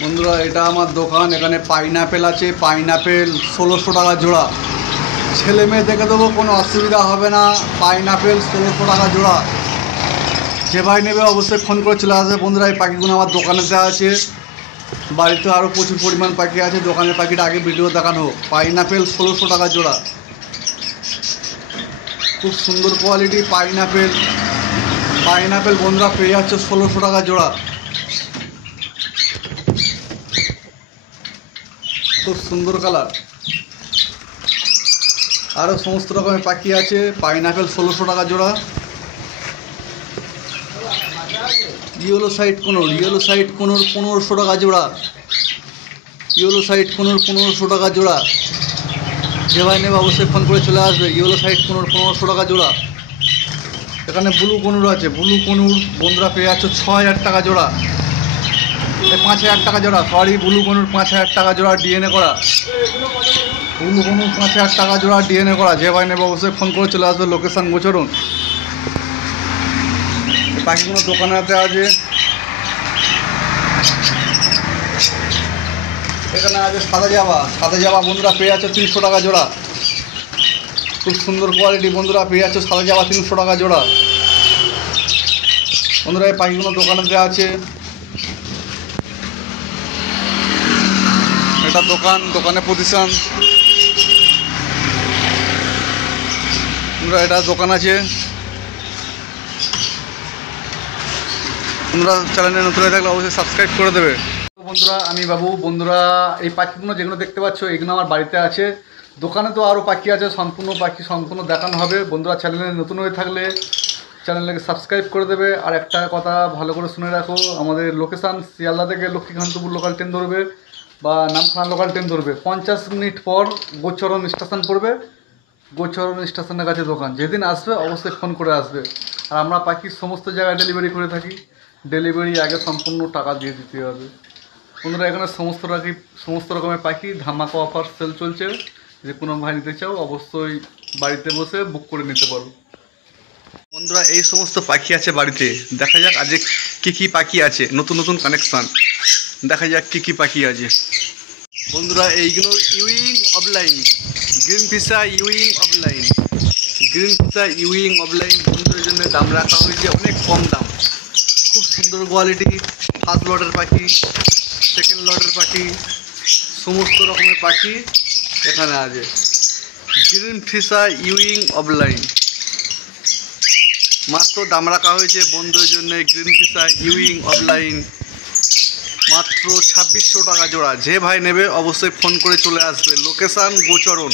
বন্ধুরা এটা আমার দোকান। এখানে পাইনাপেল আছে, পাইনাপেল 1600 টাকা জোড়া। ছেলে মেয়ে দেখে দেবো, কোনো অসুবিধা হবে না। পাইনাপেল 1600 টাকা জোড়া। যে ভাই নেবে অবশ্যই ফোন করে চলে আসবে। বন্ধুরা এই পাখিগুলো আমার দোকানেতে আছে, বাড়িতে আরও প্রচুর পরিমাণ পাখি আছে। দোকানের পাখিটা আগে ভিডিও দেখানো হোক। পাইনাপেল 1600 টাকা জোড়া, খুব সুন্দর কোয়ালিটি পাইনাপেল। পাইনাপেল বন্ধুরা পেয়ে যাচ্ছে 1600 টাকা জোড়া, খুব সুন্দর কালার। আরও সমস্ত রকমের পাখি আছে। পাইনাপেল 1600 টাকা জোড়া। ইয়েলো সাইড কোনোর, ইয়েলো সাইড কোনোর 1500 টাকা জোড়া। ইয়েলো সাইড কোনোর 1500 টাকা জোড়া। যে ভাই নেবে অবশ্যই ফোন করে চলে আসবে। ইয়েলো সাইড কোনোর 1500 টাকা জোড়া। এখানে ব্লু কোনুর আছে, ব্লু কোনুর বন্ধুরা পেয়ে যাচ্ছে 6000 টাকা জোড়া। 5000 টাকা জোড়া, সরি ব্লু কোনুর 5000 টাকা জোড়া ডিএনএ করা। ব্লু কোনুর 5000 টাকা জোড়া ডিএনএ করা। যে ভাই নেবে অবশ্যই ফোন করে চলে আসবে। লোকেশান গোচরণ। পাখিগুলো দোকানেতে আছে। এখানে আছে সাদা জাবা। সাদা জাবা বন্ধুরা পেয়ে যাচ্ছে 300 টাকা জোড়া, খুব সুন্দর কোয়ালিটি। বন্ধুরা পেয়ে যাচ্ছে সাদা জাবা 300 টাকা জোড়া। বন্ধুরা এই পাখিগুলো দোকানেতে আছে। এটা দোকান, দোকানে পজিশন। বন্ধুরা এটা দোকান আছে। বন্ধুরা চ্যানেলে নতুন হয়ে থাকলে অবশ্যই সাবস্ক্রাইব করে দেবে। বন্ধুরা আমি বাবু। বন্ধুরা এই পাখিগুলো যেগুলো দেখতে পাচ্ছ এগুলো আমার বাড়িতে আছে। দোকানে তো আরও পাখি আছে, সম্পূর্ণ পাখি সম্পূর্ণ দেখানো হবে। বন্ধুরা চ্যানেলে নতুন হয়ে থাকলে চ্যানেলটাকে সাবস্ক্রাইব করে দেবে। আর একটা কথা ভালো করে শুনে রাখো, আমাদের লোকেশান শিয়ালদা থেকে লক্ষ্মীকান্তপুর লোকাল ট্রেন ধরবে বা নামখানা লোকাল ট্রেন ধরবে। 50 মিনিট পর গোচরণ স্টেশন পড়বে। গোচরণ স্টেশনের কাছে দোকান। যেদিন আসবে অবশ্যই ফোন করে আসবে। আর আমরা পাখির সমস্ত জায়গায় ডেলিভারি করে থাকি। ডেলিভারি আগে সম্পূর্ণ টাকা দিয়ে দিতে হবে। বন্ধুরা এখানে সমস্ত রকমের পাখি ধামাকা অফার সেল চলছে। যে কোনো ভাই নিতে চাও অবশ্যই বাড়িতে বসে বুক করে নিতে পারো। বন্ধুরা এই সমস্ত পাখি আছে বাড়িতে। দেখা যাক আজ কী কী পাখি আছে, নতুন নতুন কানেকশান। দেখা যাক কী কী পাখি আছে। বন্ধুরা এইগুলো euwing opaline, green Fischer euwing opaline. Green Fischer euwing opaline বন্ধুদের জন্য দাম রাখা হয়েছে অনেক কম দাম। খুব সুন্দর কোয়ালিটি। ফার্স্ট লটের পাখি, সেকেন্ড লটের পাখি, সমস্ত রকমের পাখি এখানে আছে। গ্রিন ফিশার ইউইং অফলাইন মাত্র দাম রাখা হয়েছে বন্ধুদের জন্য। গ্রিন ফিশার ইউইং অফলাইন মাত্র 2600 টাকা জোড়া। যে ভাই নেবে অবশ্যই ফোন করে চলে আসবে। লোকেশান গোচরণ,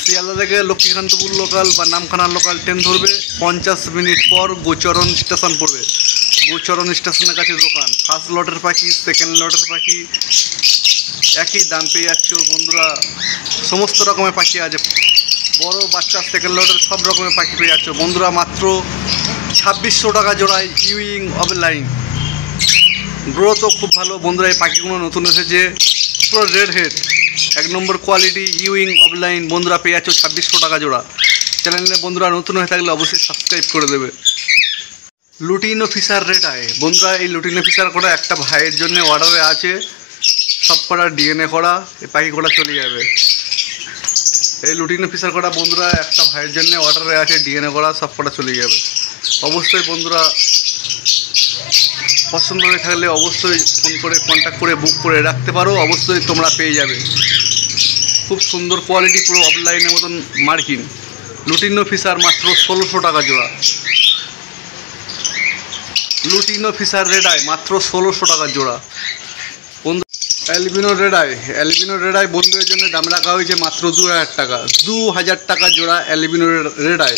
শিয়ালদা থেকে লক্ষ্মীকান্তপুর লোকাল বা নামখানা লোকাল ট্রেন ধরবে। 50 মিনিট পর গোচরণ স্টেশন পড়বে। গোচরণ স্টেশনের কাছে দোকান। ফার্স্ট লটের পাখি, সেকেন্ড লটের পাখি একই দাম পেয়ে যাচ্ছ। বন্ধুরা সমস্ত রকমের পাখি আছে, বড় বাচ্চা সেকেন্ড লটের সব রকমের পাখি পেয়ে যাচ্ছ। বন্ধুরা মাত্র 2600 টাকা জোড়ায় ইউইং অফলাইন। গ্রোথ তো খুব ভালো। বন্ধুরা এই পাখিগুলো নতুন এসেছে, পুরো রেড হেড, 1 নম্বর কোয়ালিটি ইউইং অফলাইন। বন্ধুরা পেয়ে যাচ্ছ 2600 টাকা জোড়া। চ্যানেলে বন্ধুরা নতুন হয়ে থাকলে অবশ্যই সাবস্ক্রাইব করে দেবে। Lutino Fischer red eye. বন্ধুরা এই লুটিনো ফিশার করা একটা ভাইয়ের জন্য অর্ডারে আছে। সব কটা ডিএনএ করা, এই পাখি কটা চলে যাবে। এই লুটিনো ফিশার করা বন্ধুরা একটা ভাইয়ের জন্য অর্ডারে আছে, ডিএনএ করা, সব কটা চলে যাবে। অবশ্যই বন্ধুরা পছন্দ হয়ে থাকলে অবশ্যই ফোন করে কন্ট্যাক্ট করে বুক করে রাখতে পারো। অবশ্যই তোমরা পেয়ে যাবে। খুব সুন্দর কোয়ালিটি, পুরো অফলাইনের মতন মার্কিন। লুটিনো ফিশার মাত্র 1600 টাকা জোড়া। লুটিনো ফিশার রেড আই মাত্র 1600 টাকা জোড়া। বন্ধু albino red eye, albino red eye বন্ধুদের জন্য দাম রাখা হয়েছে মাত্র 2000 টাকা। 2000 টাকা জোড়া অ্যালবিনো রেড আই।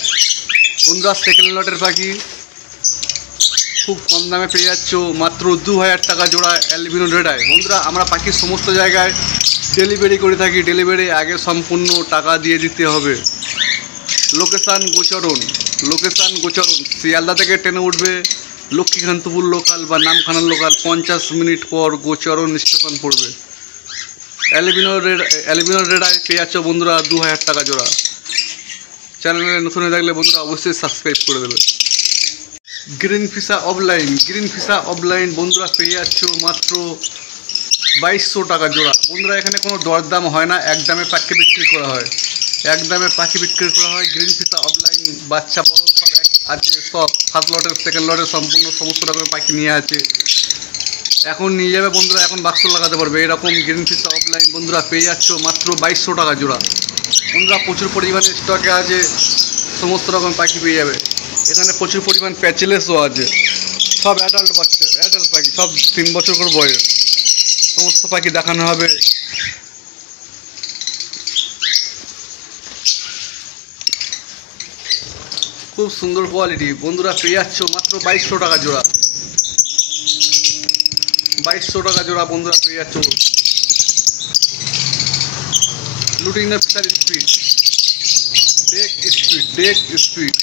বন্ধুরা সেকেন্ড লটের পাখি খুব কম দামে পেয়ে যাচ্ছ মাত্র 2000 টাকা জোড়া অ্যালবিনো রেড আই। বন্ধুরা আমরা পাখির সমস্ত জায়গায় ডেলিভারি করে থাকি। ডেলিভারি আগে সম্পূর্ণ টাকা দিয়ে দিতে হবে। Location গোচরণ, location গোচরণ। শিয়ালদা থেকে ট্রেনে উঠবে, লক্ষ্মীকান্তপুর লোকাল বা নামখানা লোকাল, 50 মিনিট পর গোচরণ স্টেশন পড়বে। অ্যালবিনো রেড আই পেয়ে যাচ্ছ বন্ধুরা 2000 টাকা জোড়া। চ্যানেলে নতুন হয়ে থাকলে বন্ধুরা অবশ্যই সাবস্ক্রাইব করে দেবে। গ্রিন ফিশা অফলাইন বন্ধুরা পেয়ে যাচ্ছ মাত্র 2200 টাকা জোড়া। বন্ধুরা এখানে কোনো দরদাম হয় না, এক দামে পাখি বিক্রি করা হয়, গ্রিন ফিশা অফলাইন বাচ্চা বড় সব আছে, সব ফার্স্ট লটের সেকেন্ড লটের সম্পূর্ণ সমস্ত রকমের পাখি নিয়ে আছে। এখন নিয়ে যাবে বন্ধুরা, এখন বাক্স লাগাতে পারবে। এরকম গ্রিন ফিশা অফলাইন বন্ধুরা পেয়ে যাচ্ছ মাত্র 2200 টাকা জোড়া। বন্ধুরা প্রচুর পরিমাণে স্টকে আছে, সমস্ত রকম পাখি পেয়ে যাবে। এখানে প্রচুর পরিমাণ প্যাচলেসও আছে, সব অ্যাডাল্ট পাখি, সব 3 বছর করে বয়স। সমস্ত পাখি দেখানো হবে। খুব সুন্দর কোয়ালিটি বন্ধুরা পেয়ে যাচ্ছ মাত্র 2200 টাকা জোড়া। 2200 টাকা জোড়া বন্ধুরা পেয়ে যাচ্ছ। লুটিং fisher speed, deck speed.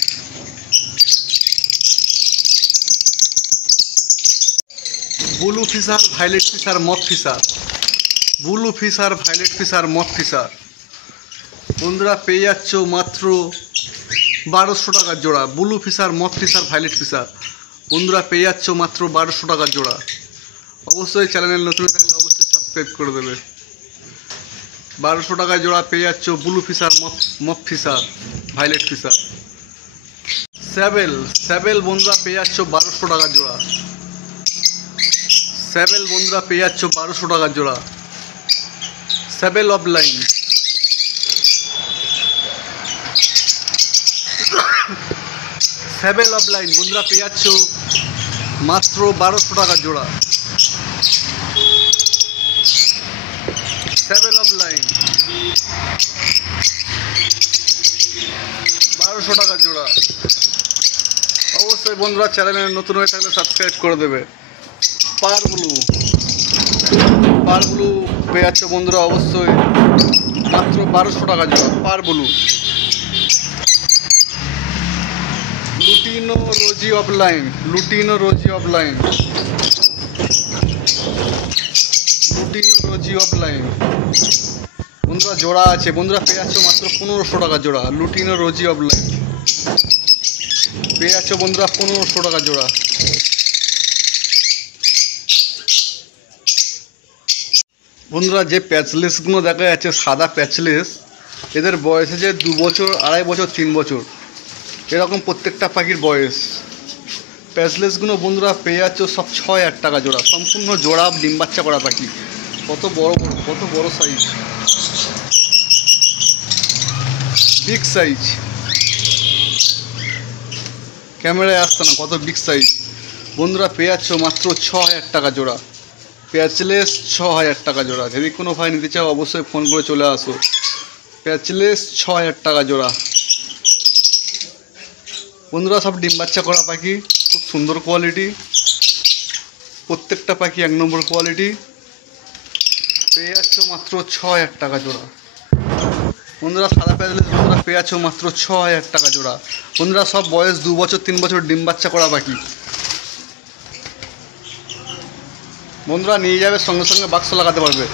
Blue fisher, violet fisher, moth fisher. বন্ধুরা পেয়ে যাচ্ছ মাত্র 1200 টাকার জোড়া। Blue fisher, moth fisher, violet fisher বন্ধুরা পেয়ে যাচ্ছ মাত্র 1200 টাকার জোড়া। অবশ্যই চ্যানেল নতুন থাকলে অবশ্যই সাবস্ক্রাইব করে দেবে। 1200 টাকায় জোড়া পেয়ে যাচ্ছ blue fisher, moth fisher, violet fisher. স্যাবেল বন্ধুরা পেয়ে যাচ্ছ 1200 টাকার জোড়া। বন্ধুরা পেয়ে যাচ্ছ 1200 টাকার জোড়া। স্যাবেল অফলাইন। বন্ধুরা পেয়ে যাচ্ছ মাত্র 1200 টাকার জোড়া। স্যাবেল অফলাইন 1200 টাকার জোড়া। অবশ্যই বন্ধুরা চ্যানেলে নতুন হয়ে থাকলে সাবস্ক্রাইব করে দেবে। পার ব্লু পেয়ে যাচ্ছ বন্ধুরা অবশ্যই মাত্র 1200 টাকা জোড়া। পার ব্লু। লুটিনো রোজি অফলাইন বন্ধুরা জোড়া আছে। বন্ধুরা পেয়ে যাচ্ছ মাত্র 1500 টাকা জোড়া। লুটিনো রোজি অফলাইন পেয়ে যাচ্ছ বন্ধুরা 1500 টাকা জোড়া। বন্ধুরা যে প্যাচলেসগুলো দেখা যাচ্ছে সাদা প্যাচলেস, এদের বয়স আছে 2 বছর, 2.5 বছর, 3 বছর এরকম প্রত্যেকটা পাখির বয়স। প্যাচলেসগুলো বন্ধুরা পেয়ে যাচ্ছ সব 6000 টাকা জোড়া। সম্পূর্ণ জোড়া ডিম বাচ্চা করা পাখি। কত বড় সাইজ, বিগ সাইজ। ক্যামেরায় আসছে না, কত বিগ সাইজ। বন্ধুরা পেয়ে যাচ্ছ মাত্র 6000 টাকা জোড়া। প্যাচলেস 6000 টাকা জোড়া। যদি কোনো ভাই নিতে চাও অবশ্যই ফোন করে চলে আসো। প্যাচলেস 6000 টাকা জোড়া। বন্ধুরা সব ডিম বাচ্চা করা পাখি, খুব সুন্দর কোয়ালিটি। প্রত্যেকটা পাখি 1 নম্বর কোয়ালিটি। পেয়ে যাচ্ছ মাত্র 6000 টাকা জোড়া। বন্ধুরা সাদা প্যাচলেস বন্ধুরা পেয়ে যাচ্ছ মাত্র 6000 টাকা জোড়া। বন্ধুরা সব বয়স 2 বছর, 3 বছর ডিম বাচ্চা করা পাখি। বন্ধুরা নিয়ে যাবে, সঙ্গে সঙ্গে বাক্স লাগাতে পারবে।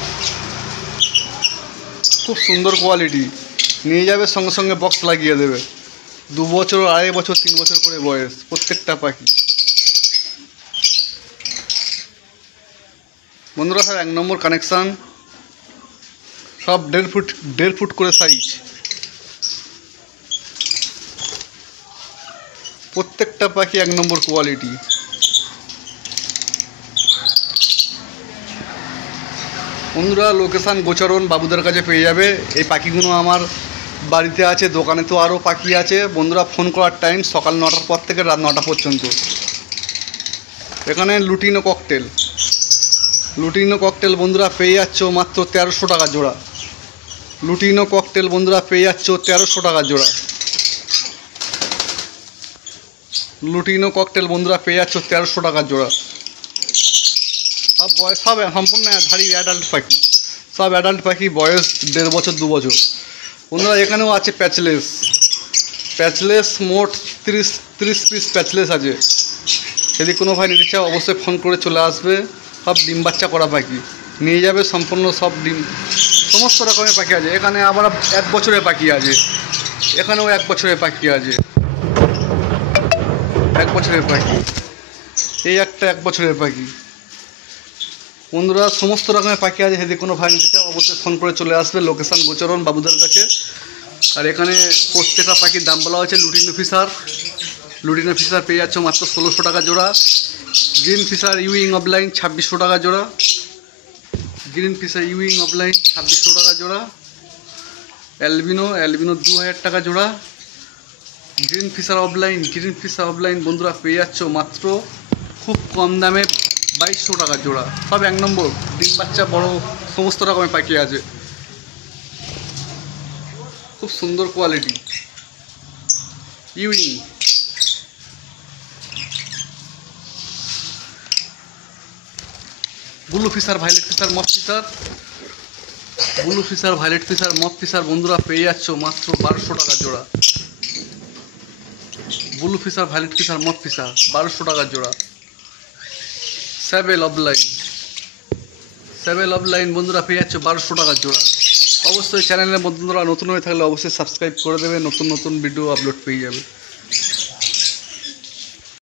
খুব সুন্দর কোয়ালিটি। নিয়ে যাবে, সঙ্গে সঙ্গে বক্স লাগিয়ে দেবে। 2 বছর, 2.5 বছর, 3 বছর করে বয়স প্রত্যেকটা পাখি। বন্ধুরা সব 1 নম্বর কানেকশান, সব 1.5 ফুট করে সাইজ। প্রত্যেকটা পাখি 1 নম্বর কোয়ালিটি। বন্ধুরা লোকেশান গোচরণ বাবুদের কাছে পেয়ে যাবে। এই পাখিগুলো আমার বাড়িতে আছে, দোকানে তো আরও পাখি আছে। বন্ধুরা ফোন করার টাইম সকাল 9টার পর থেকে রাত 9টা পর্যন্ত। এখানে লুটিনো ককটেল বন্ধুরা পেয়ে যাচ্ছ মাত্র 1300 টাকা জোড়া। লুটিনো ককটেল বন্ধুরা পেয়ে যাচ্ছ 1300 টাকা জোড়া। লুটিনো ককটেল বন্ধুরা পেয়ে যাচ্ছ 1300 টাকা জোড়া। সব বয়স, সব সম্পূর্ণ ধাড়ি অ্যাডাল্ট পাখি, সব অ্যাডাল্ট পাখি, বয়স 1.5 বছর, 2 বছর। বন্ধুরা এখানেও আছে প্যাচলেস মোট 30 পিস প্যাচলেস আছে। যদি কোনো ভাই নিতে চাও অবশ্যই ফোন করে চলে আসবে। সব ডিম বাচ্চা করা পাখি নিয়ে যাবে, সম্পূর্ণ সব ডিম, সমস্ত রকমের পাখি আছে। এখানে আবার 1 বছরের পাখি আছে। এখানেও 1 বছরের পাখি আছে, 1 বছরের পাখি। এই একটা 1 বছরের পাখি। বন্ধুরা সমস্ত রকমের পাখি আছে, যদি কোনো ভাই নিতে চাও অবশ্যই ফোন করে চলে আসবে। লোকেশান গোচরণ বাবুদের কাছে। আর এখানে প্রত্যেকটা পাখির দাম বলা হয়েছে। লুটিনো ফিশার পেয়ে যাচ্ছ মাত্র 1600 টাকা জোড়া। গ্রিন ফিশার ইউইং অফলাইন 2600 টাকা জোড়া। 2600 টাকা জোড়া। অ্যালবিনো 2000 টাকা জোড়া। গ্রিন ফিশার অফলাইন বন্ধুরা পেয়ে যাচ্ছ মাত্র খুব কম দামে 2200 টাকা জোড়া। সব 1 নম্বর, ডিম বাচ্চা বড় সমস্ত রকমের পাখি আছে, খুব সুন্দর কোয়ালিটি। ইউইং blue fisher, violet fisher, moth fisher বন্ধুরা পেয়ে যাচ্ছ মাত্র 1200 টাকা জোড়া। Blue fisher, violet fisher, moth fisher 1200 টাকা জোড়া। স্যাবেল অফলাইন বন্ধুরা পেয়ে যাচ্ছ 1200 টাকা জোড়া। অবশ্যই চ্যানেলের বন্ধুরা নতুন হয়ে থাকলে অবশ্যই সাবস্ক্রাইব করে দেবে, নতুন ভিডিও আপলোড পেয়ে যাবে।